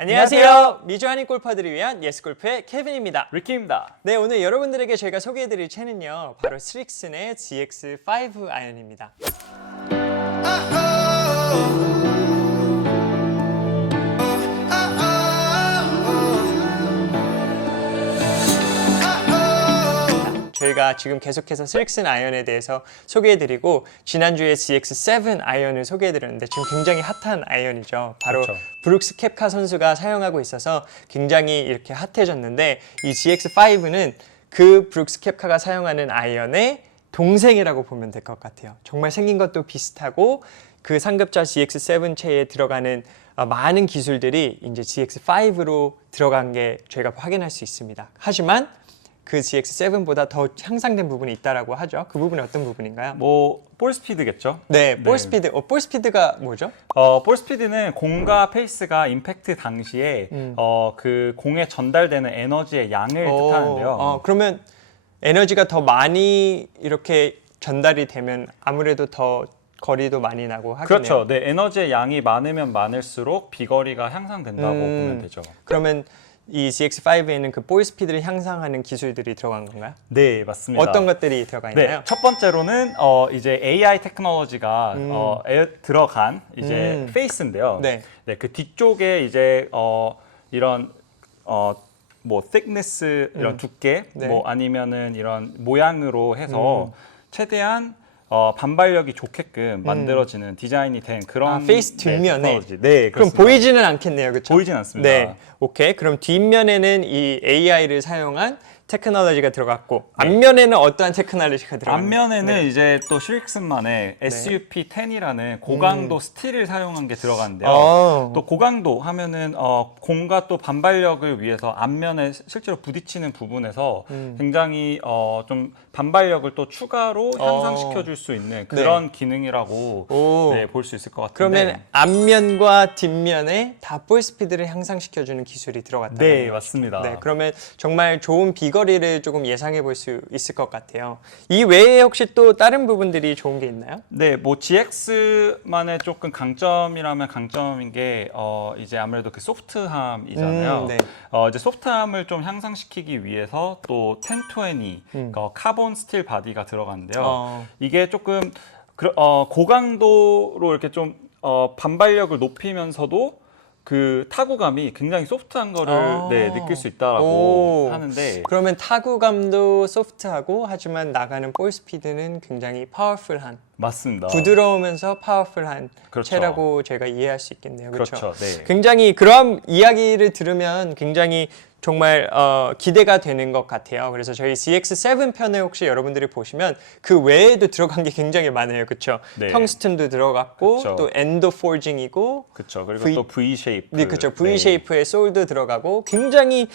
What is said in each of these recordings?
안녕하세요. 미주 한인 골퍼들을 위한 예스골프의 케빈입니다. 리키입니다. 네, 오늘 여러분들에게 저희가 소개해드릴 채는요. 바로 스릭슨의 GX5 아이언입니다. 저희가 지금 계속해서 스릭슨 아이언에 대해서 소개해드리고 지난주에 GX7 아이언을 소개해드렸는데 지금 굉장히 핫한 아이언이죠. 바로 그렇죠. 브룩스 캡카 선수가 사용하고 있어서 굉장히 이렇게 핫해졌는데 이 GX5는 그 브룩스 캡카가 사용하는 아이언의 동생이라고 보면 될 것 같아요. 정말 생긴 것도 비슷하고 그 상급자 GX7 체에 들어가는 어, 많은 기술들이 이제 GX5로 들어간 게 저희가 확인할 수 있습니다. 하지만 그 GX7보다 더 향상된 부분이 있다라고 하죠. 그 부분이 어떤 부분인가요? 뭐 볼 스피드겠죠? 네, 볼 네. 스피드. 어, 볼 스피드가 뭐죠? 어, 볼 스피드는 공과 페이스가 임팩트 당시에 음. 어, 그 공에 전달되는 에너지의 양을 뜻하는데요. 어, 그러면 에너지가 더 많이 이렇게 전달이 되면 아무래도 더 거리도 많이 나고 하겠네요. 그렇죠. 네, 에너지의 양이 많으면 많을수록 비거리가 향상된다고 음. 보면 되죠. 그러면 이 GX5에는 그 볼 스피드를 향상하는 기술들이 들어간 건가요? 네, 맞습니다. 어떤 것들이 들어가 네, 있나요? 첫 번째로는 어, 이제 AI 테크놀로지가 음. 어, 에- 들어간 이제 음. 페이스인데요. 네. 네, 그 뒤쪽에 이제 어, 이런 어, 뭐 thickness 이런 음. 두께, 네. 뭐 아니면은 이런 모양으로 해서 음. 최대한 어, 반발력이 좋게끔 만들어지는 디자인이 된 그런 아, 페이스 뒷면에? 테크놀로지. 네, 그럼 그렇습니다. 보이지는 않겠네요, 그렇죠? 보이진 않습니다. 네, 오케이. 그럼 뒷면에는 이 AI를 사용한 테크놀로지가 들어갔고 앞면에는 어떠한 테크놀로지가 들어갔나요? 네. 앞면에는 네. 이제 또 슈릭슨만의 SUP10이라는 고강도 스틸을 사용한 게 들어가는데요. 음. 어. 또 고강도 하면은 어, 공과 또 반발력을 위해서 앞면에 실제로 부딪히는 부분에서 음. 굉장히 어, 좀 반발력을 또 추가로 어. 향상시켜 줄 수 있는 그런 기능이라고 오. 네, 볼 수 있을 것 같은데. 그러면 앞면과 뒷면에 다 볼 스피드를 향상시켜주는 기술이 들어갔다. 네, 맞습니다. 네, 그러면 정말 좋은 비거리를 조금 예상해 볼 수 있을 것 같아요. 이 외에 혹시 또 다른 부분들이 좋은 게 있나요? 네, 뭐 GX만의 조금 강점이라면 강점인 게 어, 이제 아무래도 그 소프트함이잖아요. 음, 네. 어, 이제 소프트함을 좀 향상시키기 위해서 또 1020 음. 어, 카본 스틸 바디가 들어가는데요. 어. 이게 조금 그, 어, 고강도로 이렇게 좀 어, 반발력을 높이면서도 그 타구감이 굉장히 소프트한 거를 아. 네, 느낄 수 있다라고 오. 하는데 그러면 타구감도 소프트하고 하지만 나가는 볼 스피드는 굉장히 파워풀한 맞습니다. 부드러우면서 파워풀한 그렇죠. 채라고 제가 이해할 수 있겠네요. 그렇죠. 그렇죠. 네. 굉장히 그런 이야기를 들으면 굉장히 정말 어, 기대가 되는 것 같아요. 그래서 저희 CX7 편을 혹시 여러분들이 보시면 그 외에도 들어간 게 굉장히 많아요. 그렇죠? 네. 텅스튼도 들어갔고 그쵸. 또 엔도 포징이고 그렇죠. 그리고 V- 또 V 쉐이프. 네, 그렇죠. V 쉐이프의 솔도 들어가고 굉장히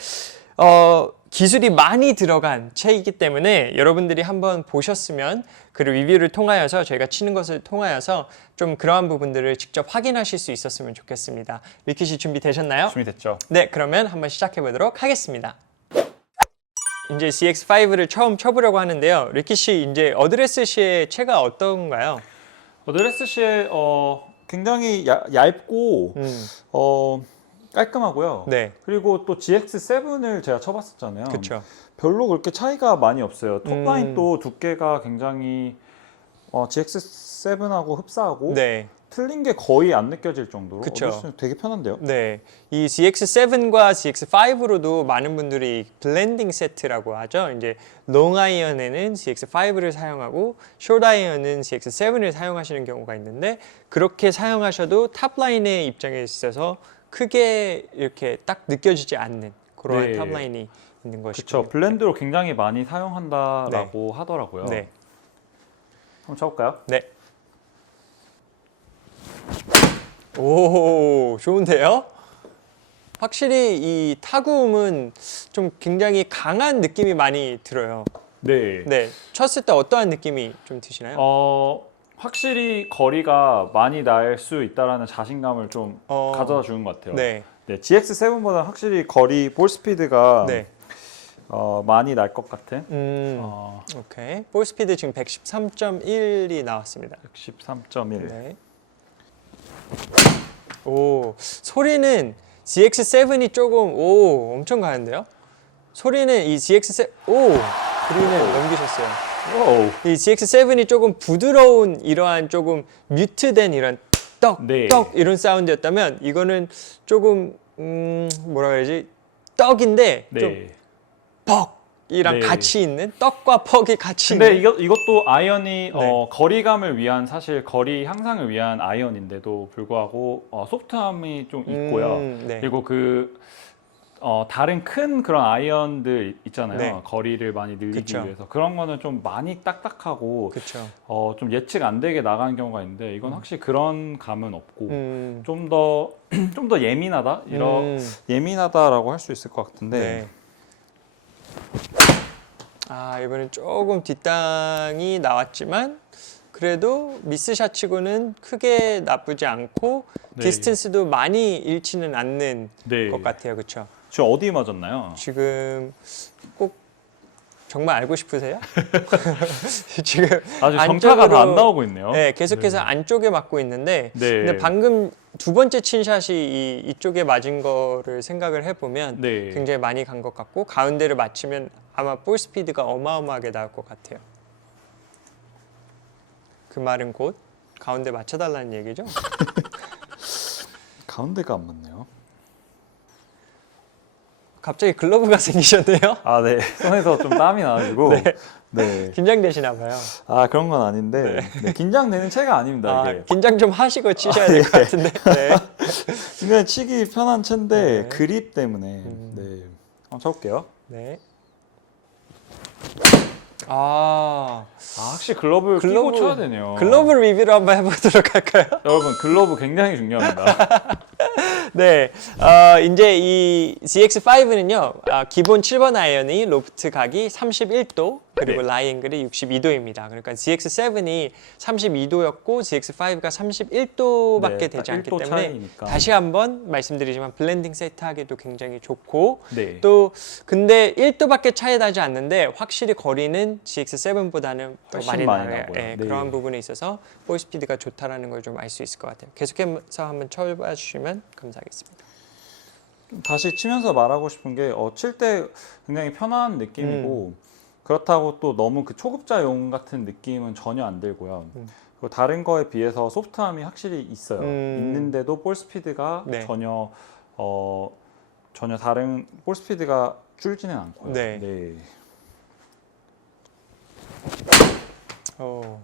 어, 기술이 많이 들어간 채이기 때문에 여러분들이 한번 보셨으면 그 리뷰를 통하여서 저희가 치는 것을 통하여서 좀 그러한 부분들을 직접 확인하실 수 있었으면 좋겠습니다. 리키 씨 준비되셨나요? 준비됐죠? 네, 그러면 한번 시작해 보도록 하겠습니다. 이제 CX5를 처음 쳐보려고 하는데요. 리키 씨 이제 어드레스 시의 채가 어떤가요? 어드레스 시에 어, 굉장히 야- 얇고 음, 어, 깔끔하고요. 네, 그리고 또 GX7을 제가 쳐봤었잖아요. 그렇죠. 별로 그렇게 차이가 많이 없어요. 톱라인도 음. 두께가 굉장히 어, GX7하고 흡사하고 네. 틀린 게 거의 안 느껴질 정도로 그쵸. 되게 편한데요. 네, 이 GX7과 GX5로도 많은 분들이 블렌딩 세트라고 하죠. 이제 롱 아이언에는 GX5를 사용하고 숏 아이언은 GX7을 사용하시는 경우가 있는데 그렇게 사용하셔도 탑라인의 입장에 있어서 크게 이렇게 딱 느껴지지 않는 그런 네. 탑라인이 있는 그렇죠. 것이죠. 블렌드로 굉장히 많이 사용한다라고 하더라고요. 네, 한번 쳐볼까요? 네. 오, 좋은데요? 확실히 이 타구음은 좀 굉장히 강한 느낌이 많이 들어요. 네. 네, 쳤을 때 어떠한 느낌이 좀 드시나요? 어, 확실히 거리가 많이 날 수 있다라는 자신감을 좀 어. 가져다 주는 것 같아요. 네, 네, GX7보다 확실히 거리 볼 스피드가 네. 어, 많이 날 것 같은 음, 어, 오케이. 볼 스피드 지금 113.1이 나왔습니다. 113.1. 네. 오, 소리는 GX7이 조금 오 엄청 가는데요. 소리는 이 GX7 오 그린을 넘기셨어요. 이 GX7이 조금 부드러운 이러한 조금 뮤트된 이런 떡, 네. 떡 이런 사운드였다면 이거는 조금 음 뭐라 그래야지 떡인데 좀 네. 퍽이랑 네. 같이 있는 떡과 퍽이 같이 근데 있는 이것 이것도 아이언이 네. 어, 거리감을 위한 사실 거리 향상을 위한 아이언인데도 불구하고 어, 소프트함이 좀 있고요. 음, 네. 그리고 그 어, 다른 큰 그런 아이언들 있잖아요. 네. 거리를 많이 늘리기 그쵸. 위해서 그런 거는 좀 많이 딱딱하고 그렇죠. 어, 좀 예측 안 되게 나가는 경우가 있는데 이건 확실히 그런 감은 없고 음, 좀 더 좀 더 예민하다 이런 음, 예민하다라고 할 수 있을 것 같은데 네. 아 이번엔 조금 뒷땅이 나왔지만 그래도 미스샷 치고는 크게 나쁘지 않고 네. 디스턴스도 많이 잃지는 않는 네. 것 같아요, 그렇죠? 지금 어디 맞았나요? 지금 꼭 정말 알고 싶으세요? 지금 아직 정타가 다 안 나오고 있네요. 네, 계속해서 네. 안쪽에 맞고 있는데 네. 근데 방금 두 번째 친 샷이 이, 이 쪽에 맞은 거를 생각을 해보면 네. 굉장히 많이 간 것 같고 가운데를 맞추면 아마 볼 스피드가 어마어마하게 나올 것 같아요. 그 말은 곧 가운데 맞춰달라는 얘기죠? 가운데가 안 맞네요. 갑자기 글러브가 생기셨네요. 아, 네. 손에서 좀 땀이 나가지고. 네. 긴장되시나 봐요. 아, 그런 건 아닌데. 네, 긴장되는 채가 아닙니다, 아, 이게. 긴장 좀 하시고 치셔야 아, 될 예. 것 같은데. 네. 그냥 치기 편한 채인데 네. 음. 그립 때문에. 네. 한번 쳐볼게요. 네. 아, 아, 확실히 글러브를 글러브- 끼고 쳐야 되네요. 글러브 리뷰를 한번 해보도록 할까요? 여러분, 글러브 굉장히 중요합니다. 네, 어, 이제 이 GX5는요, 아, 기본 7번 아이언이 로프트 각이 31도, 그리고 네. 라이 앵글이 62도입니다. 그러니까 GX7이 32도였고 GX5가 31도밖에 네, 되지 딱 않기 1도 때문에 차이니까. 다시 한번 말씀드리지만 블렌딩 세트하기도 굉장히 좋고 네. 또 근데 1도밖에 차이 나지 않는데 확실히 거리는 GX7보다는 더 많이 나요. 나고요. 예, 네. 그런 부분에 있어서 볼 스피드가 좋다라는 걸 좀 알 수 있을 것 같아요. 계속해서 한번 쳐봐 주시면 감사하겠습니다. 다시 치면서 말하고 싶은 게 어, 칠 때 굉장히 편한 느낌이고 음. 그렇다고 또 너무 그 초급자용 같은 느낌은 전혀 안 들고요. 음. 그리고 다른 거에 비해서 소프트함이 확실히 있어요. 음. 있는데도 볼 스피드가 네. 전혀 어, 전혀 다른 볼 스피드가 줄지는 않고요. 네. 네. 어.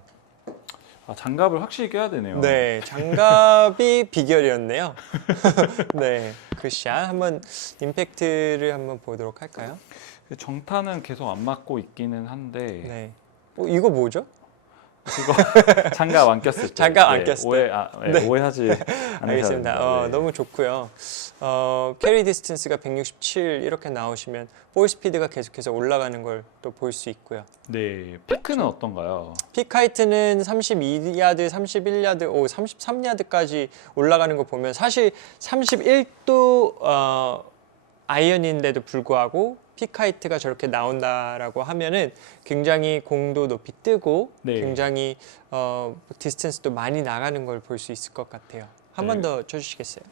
아, 장갑을 확실히 껴야 되네요. 네, 장갑이 비결이었네요. 네, 굿샷. 한번 임팩트를 한번 보도록 할까요? 정타는 계속 안 맞고 있기는 한데 네. 어, 이거 뭐죠? 그거 장갑 안 꼈을 때 장갑 안 네, 꼈을 때. 오해 아, 네, 네. 오해하지. 됩니다. 어, 네. 너무 좋고요. 어, 캐리 디스턴스가 167 이렇게 나오시면 볼 스피드가 계속해서 올라가는 걸 또 볼 수 있고요. 네, 피크는 어떤가요? 픽 하이트는 32야드, 31야드, 오 33야드까지 올라가는 거 보면 사실 31도 어, 아이언인데도 불구하고 픽 하이트가 저렇게 나온다라고 하면은 굉장히 공도 높이 뜨고 네. 굉장히 어, 디스턴스도 많이 나가는 걸 볼 수 있을 것 같아요. 한번 네. 더 쳐주시겠어요?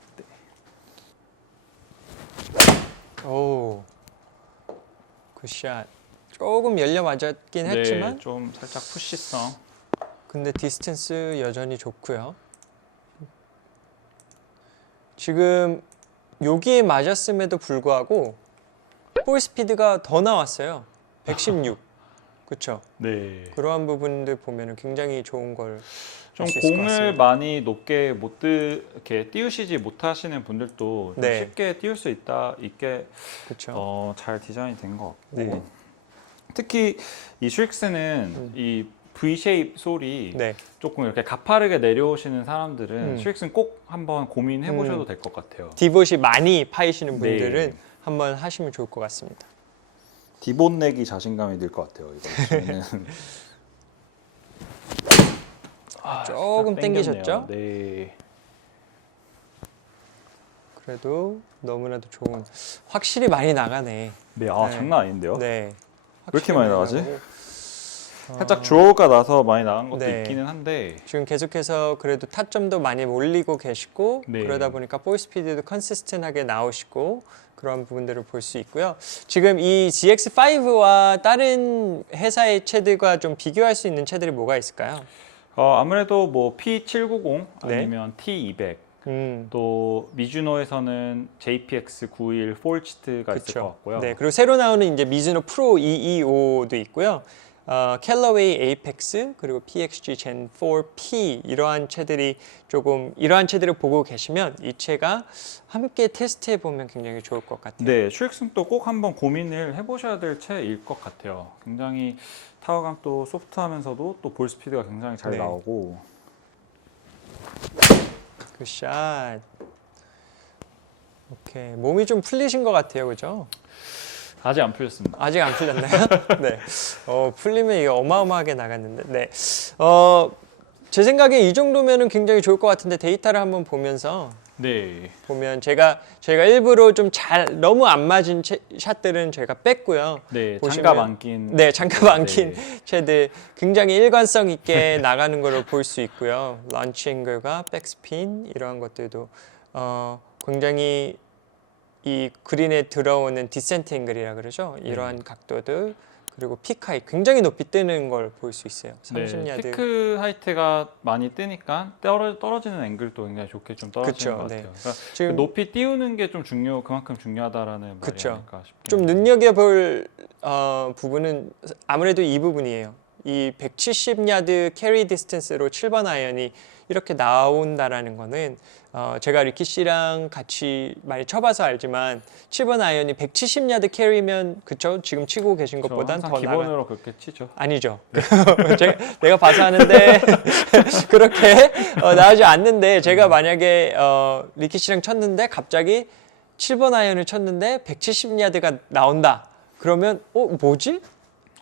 오, 굿샷. 조금 열려 맞았긴 했지만 네, 좀 살짝 푸시성. 근데 디스턴스 여전히 좋고요. 지금 여기에 맞았음에도 불구하고 볼 스피드가 더 나왔어요. 116. 그렇죠. 네. 그러한 부분들 보면은 굉장히 좋은 걸 좀 공을. 많이 높게 못 띄, 이렇게 띄우시지 못하시는 분들도 좀 네. 쉽게 띄울 수 있다 있게 그렇죠. 어, 잘 디자인이 된 것 같고 네. 특히 이 슈익스는 이 V 쉐입 솔이 네. 조금 이렇게 가파르게 내려오시는 사람들은 음. 슈익스는 꼭 한번 고민해 보셔도 음. 될것 같아요. 디봇이 많이 파이시는 분들은 네. 한번 하시면 좋을 것 같습니다. 디봇 내기 자신감이 늘 것 같아요. 이거. 아, 조금 땡기셨죠? 네. 그래도 너무나도 좋은 확실히 많이 나가네. 네, 아 네. 장난 아닌데요? 네. 왜 이렇게 많이 나가지? 살짝 주어가 나서 많이 나간 것도 네. 있기는 한데 지금 계속해서 그래도 타점도 많이 몰리고 계시고 네. 그러다 보니까 볼 스피드도 컨시스텐하게 나오시고 그런 부분들을 볼 수 있고요. 지금 이 GX5와 다른 회사의 채들과 좀 비교할 수 있는 채들이 뭐가 있을까요? 어, 아무래도 뭐 P790 네. 아니면 T200 음, 또 미주노에서는 JPX91 폴치트가 있을 그쵸. 것 같고요. 네, 그리고 새로 나오는 이제 미즈노 프로 225도 있고요. 어, 캘러웨이 에이펙스 그리고 PXG Gen 4P 이러한 채들이 조금 이러한 채들을 보고 계시면 이 채가 함께 테스트해 보면 굉장히 좋을 것 같아요. 네, 슈익승도 꼭 한번 고민을 해보셔야 될 채일 것 같아요. 굉장히 타워감도 소프트하면서도 또 볼 스피드가 굉장히 잘 네. 나오고 굿샷. 오케이 몸이 좀 풀리신 것 같아요, 그죠? 아직 안 풀렸습니다. 아직 안 풀렸나요? 네. 어, 풀리면 이게 어마어마하게 나갔는데. 네. 어, 제 생각에 이 정도면은 굉장히 좋을 것 같은데 데이터를 한번 보면서 네, 보면 제가 저희가 일부러 좀 잘 너무 안 맞은 채- 샷들은 저희가 뺐고요. 네, 보시면- 장갑 안 낀. 네, 잠깐 안낀 네. 채들 굉장히 일관성 있게 나가는 걸로 볼 수 있고요. 런치 앵글과 백스핀 이러한 것들도 어, 굉장히 이 그린에 들어오는 디센트 앵글이라 그러죠. 이러한 네. 각도들 그리고 피카이 굉장히 높이 뜨는 걸 볼 수 있어요. 네, 30야드. 피크 하이트가 많이 뜨니까 떨어, 떨어지는 앵글도 굉장히 좋게 좀 떨어지는 그쵸, 것 네. 같아요. 그러니까 그 지금 높이 띄우는 게 좀 중요, 그만큼 중요하다라는 말이 그쵸. 아닐까 싶긴 좀 합니다. 눈여겨볼 어, 부분은 아무래도 이 부분이에요. 이 170야드 캐리 디스턴스로 7번 아이언이 이렇게 나온다라는 거는 어, 제가 리키 씨랑 같이 많이 쳐봐서 알지만 7번 아이언이 170야드 캐리면 그쵸? 지금 치고 계신 저 것보단 더 기본으로 그렇게 치죠. 아니죠. 제가, 내가 봐서 하는데 그렇게 어, 나오지 않는데 제가 만약에 어, 리키 씨랑 쳤는데 갑자기 7번 아이언을 쳤는데 170야드가 나온다. 그러면 어 뭐지?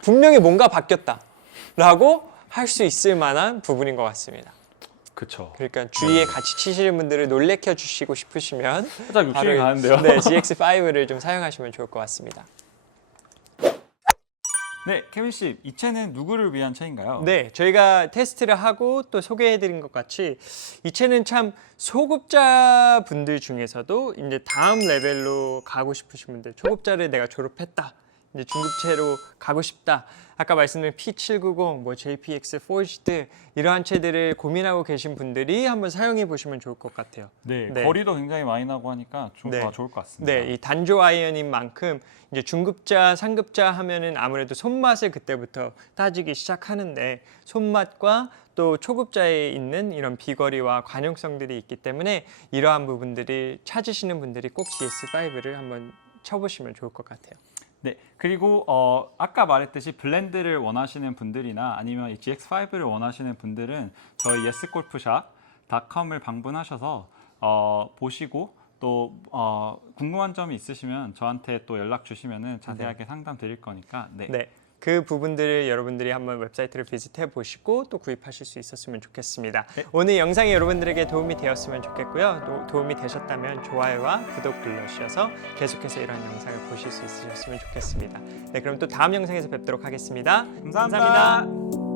분명히 뭔가 바뀌었다 라고 할 수 있을 만한 부분인 것 같습니다. 그쵸. 그러니까 주위에 같이 치시는 분들을 놀래켜 주시고 싶으시면 살짝 욕심이 이- 가는데요. 네, GX5를 좀 사용하시면 좋을 것 같습니다. 네, 케빈 씨, 이 채는 누구를 위한 채인가요? 네, 저희가 테스트를 하고 또 소개해드린 것 같이 이 채는 참 소급자 분들 중에서도 이제 다음 레벨로 가고 싶으신 분들, 초급자를 내가 졸업했다, 이제 중급체로 가고 싶다. 아까 말씀드린 P790, 뭐 JPX Forged 이러한 채들을 고민하고 계신 분들이 한번 사용해 보시면 좋을 것 같아요. 네, 네. 거리도 굉장히 많이 나고 하니까 좀 네. 더 좋을 것 같습니다. 네, 이 단조 아이언인 만큼 이제 중급자, 상급자 하면은 아무래도 손맛을 그때부터 따지기 시작하는데 손맛과 또 초급자에 있는 이런 비거리와 관용성들이 있기 때문에 이러한 부분들이 찾으시는 분들이 꼭 GS5를 한번 쳐보시면 좋을 것 같아요. 네, 그리고 어, 아까 말했듯이 블렌드를 원하시는 분들이나 아니면 이 GX5를 원하시는 분들은 저희 예스골프샵.com을 방문하셔서 어, 보시고 또 어, 궁금한 점이 있으시면 저한테 또 연락 주시면은 자세하게 상담 드릴 거니까 네. 네. 그 부분들을 여러분들이 한번 웹사이트를 비슷해 보시고 또 구입하실 수 있었으면 좋겠습니다. 네. 오늘 영상이 여러분들에게 도움이 되었으면 좋겠고요. 또 도움이 되셨다면 좋아요와 구독 눌러주셔서 계속해서 이런 영상을 보실 수 있으셨으면 좋겠습니다. 네, 그럼 또 다음 영상에서 뵙도록 하겠습니다 감사합니다. 감사합니다.